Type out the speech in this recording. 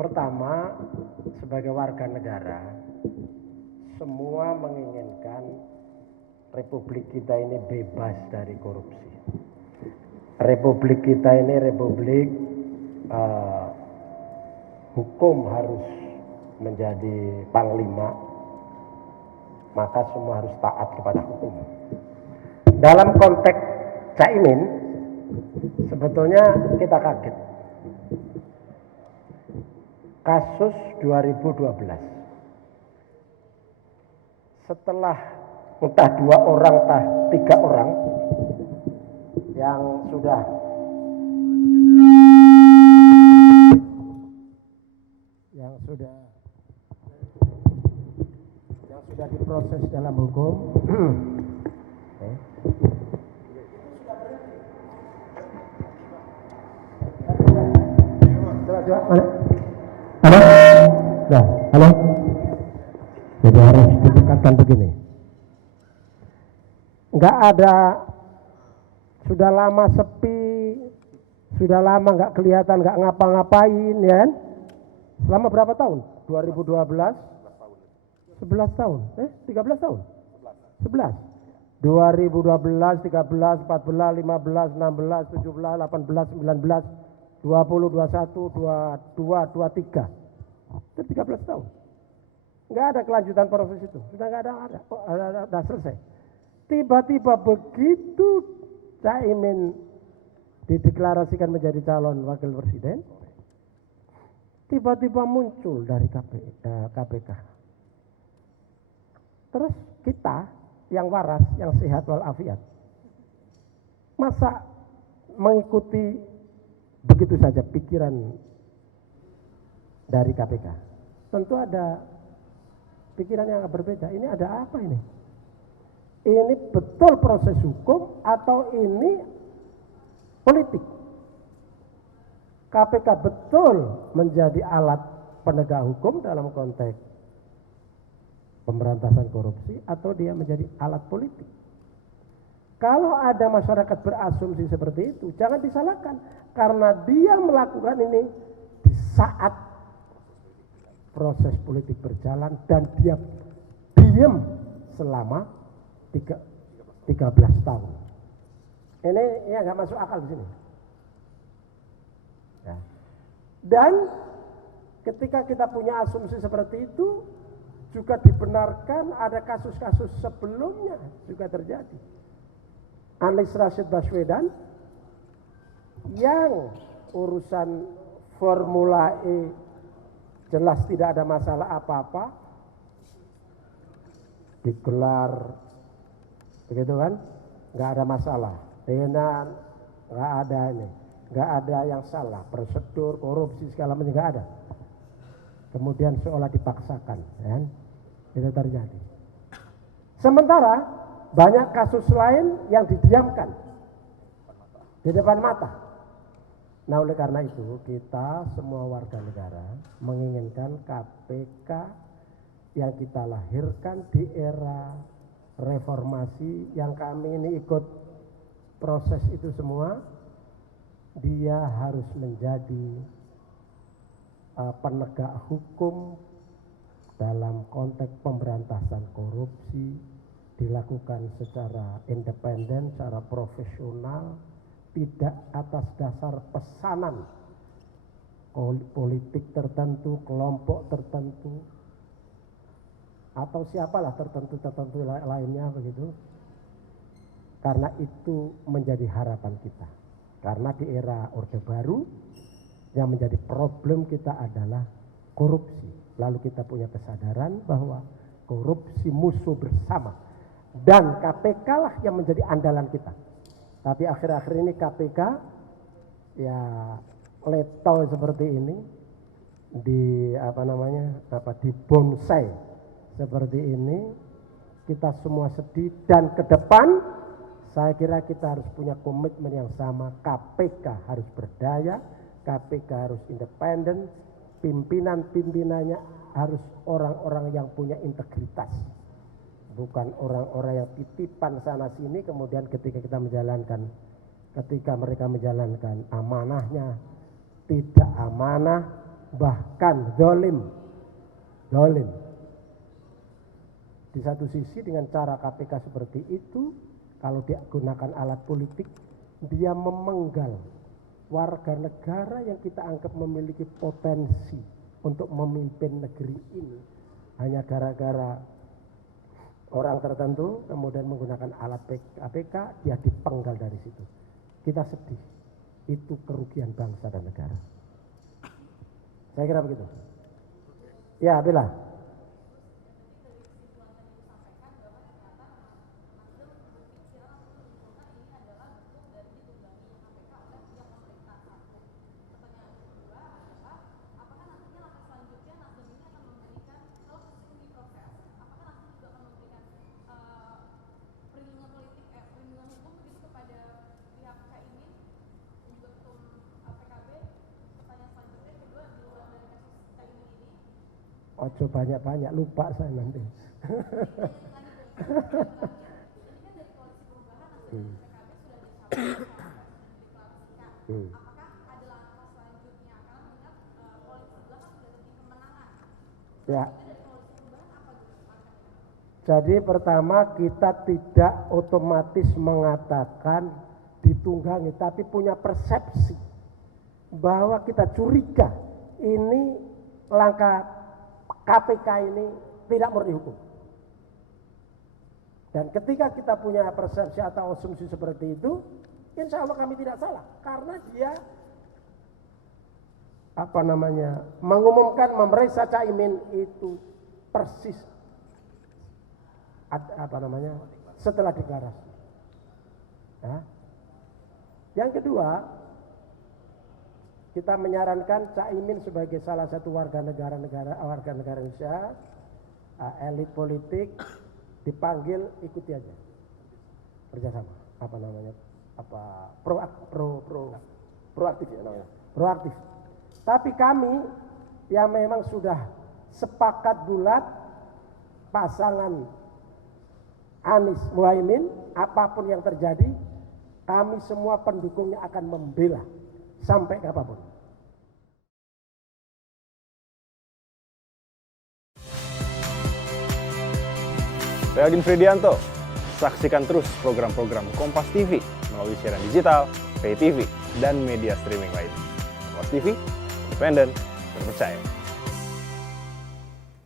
Pertama, sebagai warga negara, semua menginginkan Republik kita ini bebas dari korupsi. Republik kita ini republik hukum harus menjadi panglima, maka semua harus taat kepada hukum. Dalam konteks Caimin, sebetulnya kita kaget. Kasus 2012. Setelah entah 2 orang, entah 3 orang yang sudah diproses dalam hukum. Halo? Nah, halo? Jadi harus ditekankan begini. Enggak ada, sudah lama sepi, sudah lama enggak kelihatan, enggak ngapa-ngapain, ya kan? Selama berapa tahun? 2012? 11 tahun? 13 tahun? 11. 2012, 13, 14, 15, 16, 17, 18, 19, 20, 21, 22, 23. Itu 13 tahun. Enggak ada kelanjutan proses itu. Sudah enggak ada selesai. Tiba-tiba begitu Caimin dideklarasikan menjadi calon wakil presiden, tiba-tiba muncul dari KPK. Terus kita yang waras, yang sehat walafiat, masa mengikuti begitu saja pikiran dari KPK? Tentu ada pikiran yang berbeda. Ini ada apa ini? Ini betul proses hukum atau ini politik? KPK betul menjadi alat penegak hukum dalam konteks pemberantasan korupsi atau dia menjadi alat politik? Kalau ada masyarakat berasumsi seperti itu, jangan disalahkan, karena dia melakukan ini di saat proses politik berjalan dan dia diam selama 13 tahun. Ini ya nggak masuk akal di sini. Ya. Dan ketika kita punya asumsi seperti itu, juga dibenarkan ada kasus-kasus sebelumnya juga terjadi. Anies Rashid Baswedan yang urusan Formula E jelas tidak ada masalah apa-apa, digelar begitu kan, nggak ada masalah, dengan nggak ada ini, nggak ada yang salah, prosedur korupsi segala macam nggak ada. Kemudian seolah dipaksakan, kan? Itu terjadi. Sementara banyak kasus lain yang didiamkan di depan mata. Nah, oleh karena itu kita semua warga negara menginginkan KPK yang kita lahirkan di era reformasi, yang kami ini ikut proses itu semua, dia harus menjadi penegak hukum dalam konteks pemberantasan korupsi, dilakukan secara independen, secara profesional, tidak atas dasar pesanan politik tertentu, kelompok tertentu, atau siapalah tertentu lainnya begitu. Karena itu menjadi harapan kita. Karena di era Orde Baru yang menjadi problem kita adalah korupsi. Lalu kita punya kesadaran bahwa korupsi musuh bersama. Dan KPK lah yang menjadi andalan kita. Tapi akhir-akhir ini KPK ya letol seperti ini, di bonsai seperti ini, kita semua sedih. Dan ke depan saya kira kita harus punya komitmen yang sama. KPK harus berdaya, KPK harus independen, pimpinan-pimpinannya harus orang-orang yang punya integritas, bukan orang-orang yang titipan sana sini, kemudian ketika mereka menjalankan amanahnya tidak amanah, bahkan dolim. Di satu sisi dengan cara KPK seperti itu, kalau dia gunakan alat politik, dia memenggal warga negara yang kita anggap memiliki potensi untuk memimpin negeri ini hanya gara-gara orang tertentu kemudian menggunakan alat KPK, dia dipenggal dari situ. Kita sedih. Itu kerugian bangsa dan negara. Saya kira begitu. Ya, Bella. Ojo banyak-banyak, lupa saya nanti. Ya. Jadi pertama kita tidak otomatis mengatakan ditunggangi, tapi punya persepsi bahwa kita curiga ini langkah KPK ini tidak murni hukum. Dan ketika kita punya persepsi atau asumsi seperti itu, insya Allah kami tidak salah. Karena dia mengumumkan memeriksa Caimin itu persis setelah deklarasi. Nah, yang kedua, kita menyarankan Caimin sebagai salah satu warga negara Indonesia, elit politik dipanggil, ikuti aja, kerjasama, proaktif ya namanya, proaktif. Tapi kami yang memang sudah sepakat bulat pasangan Anies Muhaimin, apapun yang terjadi, kami semua pendukungnya akan membela sampai kapanpun. Saya Agin Fridianto. Saksikan terus program-program Kompas TV melalui siaran digital, pay TV, dan media streaming lain. Kompas TV, independen, terpercaya.